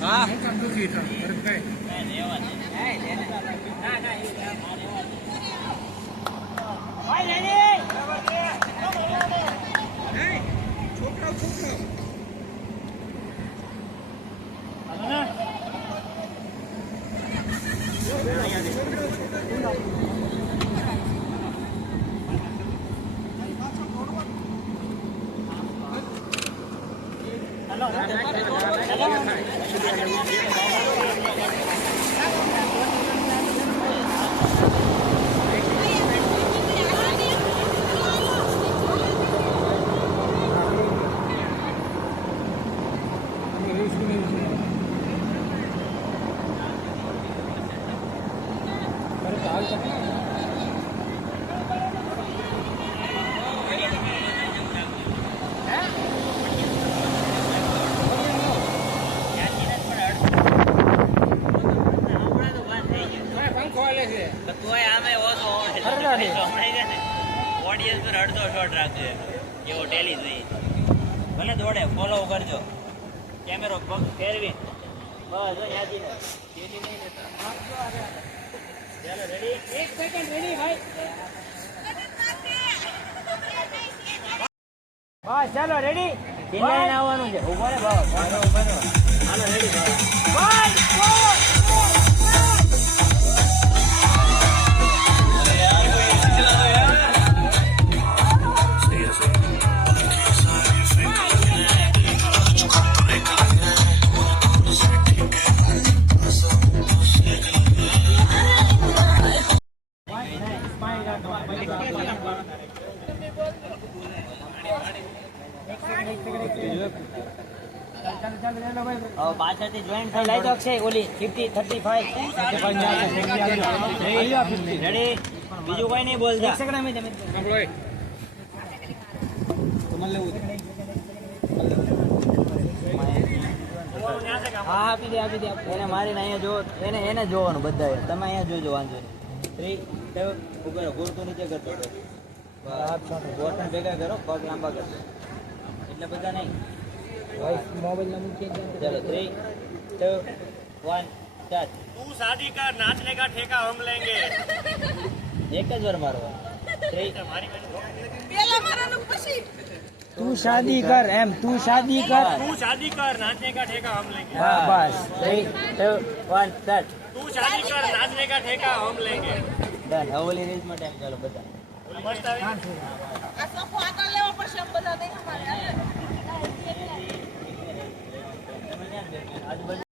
હા હું કામ દુખી હતા ભરતભાઈ છોકરાઓ ઓડિયન્સ પર અડધો શોટ રાખજો એવો ટેલી જોઈએ ભલે દોડે ફોલો કરજો કેમેરો પગ ફેરવી બસ યાદી ચાલો રેડી 1 સેકન્ડ રેડી ભાઈ બસ ચાલો રેડી ચિલ્લાઈને આવવાનું છે ઉભો રે બાબા ઉભો રે હાલો રેડી ભાઈ 1 પાછળથી જોઈન્ટ થઈ લાઈ તો છે ઓલી 50 35 રેડી બીજું કોઈ નહીં બોલતા 1 સેકન્ડ તમે તમારે લેવું હા આપી દે એને મારીને અહીંયા જો એને જોવાનું બધા તમે અહીંયા જોજો વાંધો નહીં 3 2 ઉપર ગોળતો નીચે કરતો ગોળને ભેગા કરો પગ લાંબા કરજો એટલે બધા નહીં मोबाइल नंबर चलो 3 2 1 स्टार्ट तू शादी कर नाचने का ठेका हम लेंगे एक જ વાર મારો 3 पेला मारવાનું પછી तू शादी कर एम तू शादी कर तू शादी कर नाचने का ठेका हम लेंगे हाँ बस 3 2 1 स्टार्ट तू शादी कर नाचने का ठेका हम लेंगे ડન હવલી રીલ્સ માં ટાઈમ ચાલો બધા મસ્ત આવી આ સફો આગળ લેવો પડશે બધા નહીં અમારે આજુબાજુ